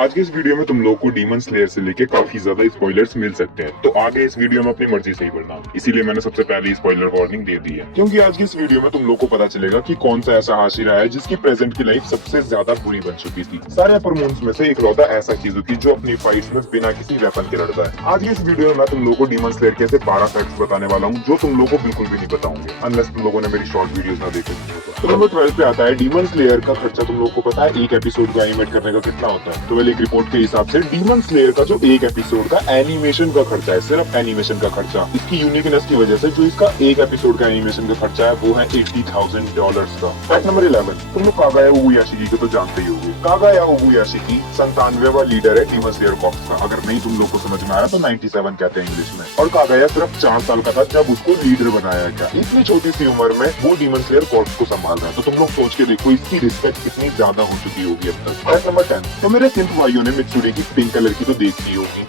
आज के इस वीडियो में तुम लोग को डीमन स्लेयर से लेके काफी ज्यादा स्पॉयलर्स मिल सकते हैं, तो आगे इस वीडियो में अपनी मर्जी से ही बढ़ना। इसीलिए मैंने सबसे पहले स्पॉइलर वार्निंग दे दी है, क्योंकि आज की इस वीडियो में तुम लोग को पता चलेगा कि कौन सा ऐसा हाशिरा है जिसकी प्रेजेंट की लाइफ सबसे ज्यादा बुरी बन चुकी थी। सारे अपर मून्स में से इकलौता ऐसा चीजों जो अपनी फाइट्स में बिना किसी वेपन के लड़ता है। आज की इस वीडियो में मैं तुम लोग को डीमन स्लेयर के ऐसे 12 फैक्ट्स बताने वाला हूँ जो तुम लोग को बिल्कुल भी नहीं बताऊंगे अनलेस तुम लोगों ने मेरी शॉर्ट वीडियोस ना देखे। तो नंबर 12 पे आता है डीमन स्लेयर का खर्चा। तुम लोग को पता है एक एपिसोड का एनिमेट करने का कितना होता है? तो एक रिपोर्ट के हिसाब से डीमन स्लेयर का जो एक एपिसोड का एनिमेशन का खर्चा है, सिर्फ एनिमेशन का खर्चा, इसकी यूनिकनेस की वजह से जो इसका एक एपिसोड का एनिमेशन का खर्चा है वो है $80,000 का। फैक्ट नंबर 11, तुम लोग कागा या ओबुयाशिकी को तो जानते ही होंगे। कागा या ओबुयाशिकी 97वां लीडर है डीमन स्लेयर कॉर्प्स का। अगर नहीं तुम लोग को समझ में आया तो 97 कहते हैं इंग्लिश में। और कागाया सिर्फ 4 साल का था जब उसको लीडर बनाया गया। इतनी छोटी सी उम्र में वो डीमन स्लेयर कॉर्प्स को संभाल रहा है, तो तुम लोग सोच के देखो इसकी रिस्पेक्ट कितनी ज्यादा हो चुकी होगी अब तक। फैक्ट नंबर 10, तो मेरे सिंथ भाइयों ने मित्सुरी की पिंक कलर की तो देखी होगी,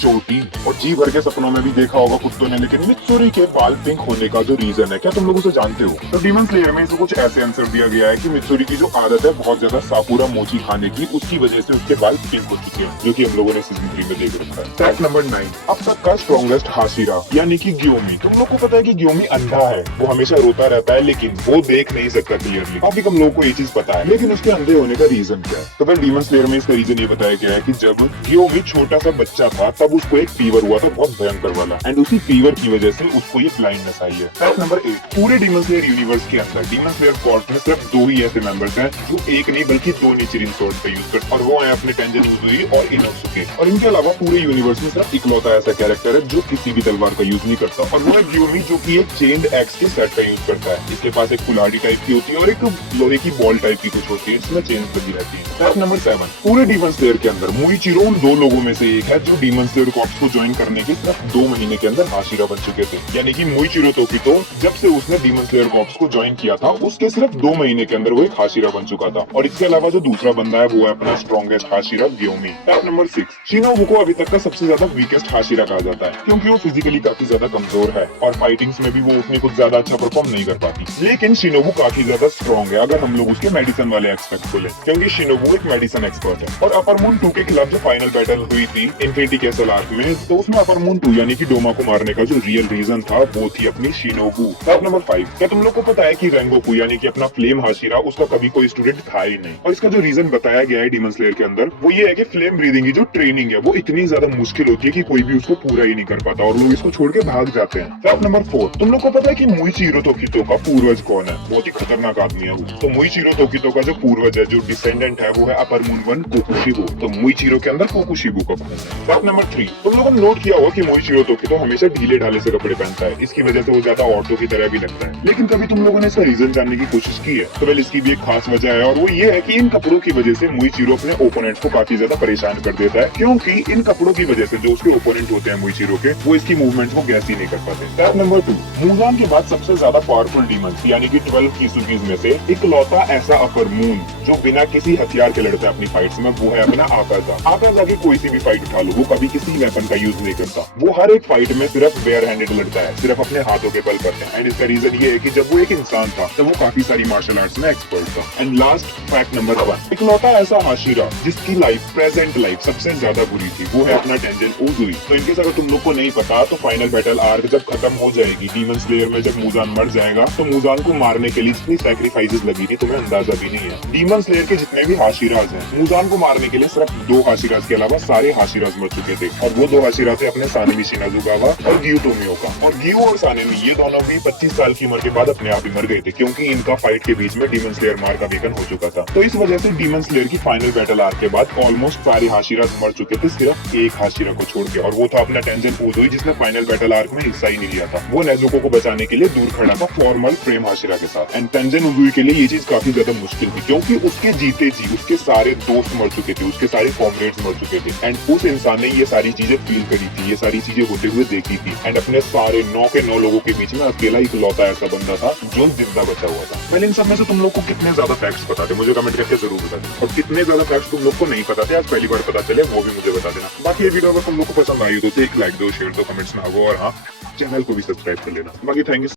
चोटी और जी भर के सपनों में भी देखा होगा कुत्तों ने, लेकिन मित्सुरी के बाल पिंक होने का जो रीजन है क्या तुम लोग उसे जानते हो? तो डीमन स्लेयर में इसे कुछ ऐसे आंसर दिया गया है कि मित्सुरी की जो आदत है बहुत ज्यादा साकुरा मोची खाने की, उसकी वजह से उसके बाल पिंक हो चुके हैं, जो कि हम लोगों ने सीजन 3 में देख रखा है। फैक्ट नंबर 9, अब तक का स्ट्रॉन्गेस्ट हाशिरा यानी कि ग्योमी। तुम लोग को पता है कि ग्योमी अंधा है, वो हमेशा रोता रहता है लेकिन वो देख नहीं सकता क्लियरली। अभी हम लोग को ये चीज पता है, लेकिन उसके अंधे होने का रीजन क्या है? तो फिर डीमन स्लेयर में इसका रीजन ये बताया गया है कि जब ग्योमी छोटा सा बच्चा था तब उसको एक फीवर हुआ था, बहुत भयंकर वाला, एंड उसी फीवर की वजह से उसको ये ब्लाइंडनेस आई है। फैक्ट नंबर 8, पूरे डीमन स्लेयर यूनिवर्स के अंदर डीमन स्लेयर कॉर्प्स में सिर्फ 2 ही ऐसे मेंबर्स हैं जो एक नहीं बल्कि 2 नीचिरिन स्वॉर्ड का यूज करते हैं, और वो है अपने टेंजन उजुई और इनोसुके। और इनके अलावा पूरे यूनिवर्स में सिर्फ इकलौता ऐसा कैरेक्टर है जो किसी भी तलवार का यूज नहीं करता, और वो है ग्योमी, जो कि एक चेन्ड एक्स के सेट का यूज करता है। इसके पास एक कुल्हाड़ी टाइप की होती है और एक लोहे की बॉल टाइप की कुछ होती है, इसमें चेन्स लगी रहती है। फैक्ट नंबर 7, पूरे डीमन स्लेयर के अंदर मुइचिरो उन 2 लोगों में से एक है जो डीमन स्लेयर कॉर्प्स को ज्वाइन करने के सिर्फ 2 महीने के अंदर हाशिरा बन चुके थे। यानी कि मुइचिरो तोकितो जब से उसने डीमन स्लेयर कॉर्प्स को ज्वाइन किया था उसके सिर्फ 2 महीने के अंदर वो एक हाशिरा बन चुका था। और इसके अलावा जो दूसरा बंदा है वो है अपना स्ट्रॉन्गेस्ट हाशिरा ग्योमी। फैक्ट नंबर 6, शिनोबु को अभी तक का सबसे ज्यादा वीकेस्ट हाशिरा कहा जाता है, क्योंकि वो फिजिकली काफी ज्यादा कमजोर है और फाइटिंग्स में भी वो उतनी कुछ ज्यादा अच्छा परफॉर्म नहीं कर पाती। लेकिन शिनोबु काफी ज्यादा स्ट्रॉन्ग है अगर हम लोग उसके मेडिसिन वाले एक्सपेक्ट को ले, क्योंकि शिनोबु एक मेडिसिन एक्सपर्ट है। और अपर मून 2 के खिलाफ जो फाइनल बैटल हुई थी इन्फिनिटी कैसल आर्क में, तो उसमें अपर मून 2 यानी कि डोमा को मारने का जो रियल रीजन था वो थी अपनी शिनोबु। फैक्ट नंबर 5, क्या तुम लोग को पता है कि रेंगोकू यानी कि अपना फ्लेम हाशिरा उसका कभी कोई स्टूडेंट था ही नहीं, और इसका जो रीजन बताया गया है डीमन स्लेयर के अंदर वो ये है कि फ्लेम ब्रीदिंग की जो ट्रेनिंग है वो इतनी ज्यादा मुश्किल होती है कि कोई भी उसको पूरा ही नहीं कर पाता और लोग इसको छोड़ के भाग जाते हैं। फैक्ट नंबर 4, तुम लोग को पता है कि मुइचिरो तोकितो का पूर्वज कौन है? बहुत ही खतरनाक आदमी है वो। तो मुइचिरो तोकितो का जो पूर्वज है, जो डिसेंडेंट है, वो है अपर मून 1 कोकुशिबु। तो मुइचिरो के अंदर कोकुशिबु का खून है। फैक्ट नंबर 3, तुम लोगों ने नोट किया होगा कि मुइचिरो तोकितो हमेशा ढीले ढाले से कपड़े पहनता है, इसकी वजह से वो ज्यादा औरतों की तरह भी लगता है। लेकिन कभी तुम लोगों ने इसका रीजन जानने की कोशिश की है? तो वेल इसकी भी एक खास वजह है, और वो ये है कि इन कपड़ों की वजह से मुइचिरो अपने ओपोनेंट्स को काफी ज्यादा परेशान कर देता है, क्योंकि इन कपड़ों की वजह से जो उसके ओपोनेंट होते हैं मुइचिरो के, वो इसकी मूवमेंट्स को गैस ही नहीं कर पाते। फैक्ट नंबर 2, मुजान के बाद सबसे ज्यादा पावरफुल डीमन यानी कि 12 किसुकीज में से इकलौता ऐसा अपर मून जो बिना किसी हथियार के लड़ता है अपनी फाइट्स में, वो है अपना आकाजा। आकाजा की कोई सी भी फाइट उठा लो, वो कभी किसी वेपन का यूज नहीं करता, वो हर एक फाइट में सिर्फ बेयर हैंडेड लड़ता है, सिर्फ अपने हाथों के बल पर है। एंड इसका रीजन ये है कि जब वो एक इंसान था तब वो काफी सारी मार्शल आर्ट्स में एक्सपर्ट था। एंड लास्ट फैक्ट नंबर 1, इकलौता ऐसा हाशिरा जिसकी लाइफ, प्रेजेंट लाइफ सबसे ज्यादा बुरी थी, वो है अपना टेंजन उजुई। तो इनके अगर तुम लोग को नहीं पता तो फाइनल बैटल आर्क जब खत्म हो जाएगी डीमन स्लेयर में, जब मुजान मर जाएगा तो मुजान को मारने के लिए जितनी सैक्रिफाइसेस लगी थी तुम्हें अंदाजा भी नहीं है। डीमन स्लेयर के जितने भी हाशिराज हैं, मुजान को मारने के लिए सिर्फ 2 हाशिराज के अलावा सारे हाशिराज मर चुके थे, और वो 2 हाशिरा थे अपने सानेमी शिनाजुकावा और गियू तोमियोका। और गियू और सानेमी ये दोनों भी 25 साल की उम्र के बाद अपने आप ही मर गए थे, क्योंकि इनका फाइट के बीच में डीमन स्लेयर मार का वेगन हो चुका था। तो इस वजह से डीमन स्लेयर की फाइनल बैटल आर्क के बाद ऑलमोस्ट सारे हाशिराज मर चुके थे, सिर्फ एक हाशिरा को छोड़ के, और वो था अपना टेंजन उजुई, जिसने फाइनल बैटल आर्क में हिस्सा ही नहीं लिया था। वो नेजुको को बचाने के लिए दूर खड़ा था फॉर्मल फ्रेम हाशिरा के साथ। एंड टेंजन उजुई के लिए ये चीज काफी ज्यादा मुश्किल थी, क्योंकि उसके जीते जी उसके सारे दोस्त मर चुके थे, उसके सारे कॉमरेड्स मर चुके थे, एंड उस इंसान ने ये सारी चीजें फील करी थी, ये सारी चीजें होते हुए देखी थी, एंड अपने सारे 9 के 9 लोगों के बीच में अकेला इकलौता ऐसा बंदा था जो जिंदा बचा हुआ था। पहले इन सब में से तुम लोग को कितने ज्यादा फैक्ट्स पता थे मुझे कमेंट करके जरूर बता देना, और कितने ज्यादा फैक्ट्स तुम लोग को नहीं पता थे आज पहली बार पता चले वो भी मुझे बता देना। बाकी ये वीडियो अगर तुम लोग को पसंद आई हो तो एक लाइक दो, शेयर दो, कमेंट्स में हो, और हाँ चैनल को भी सब्सक्राइब कर लेना। बाकी थैंक यू।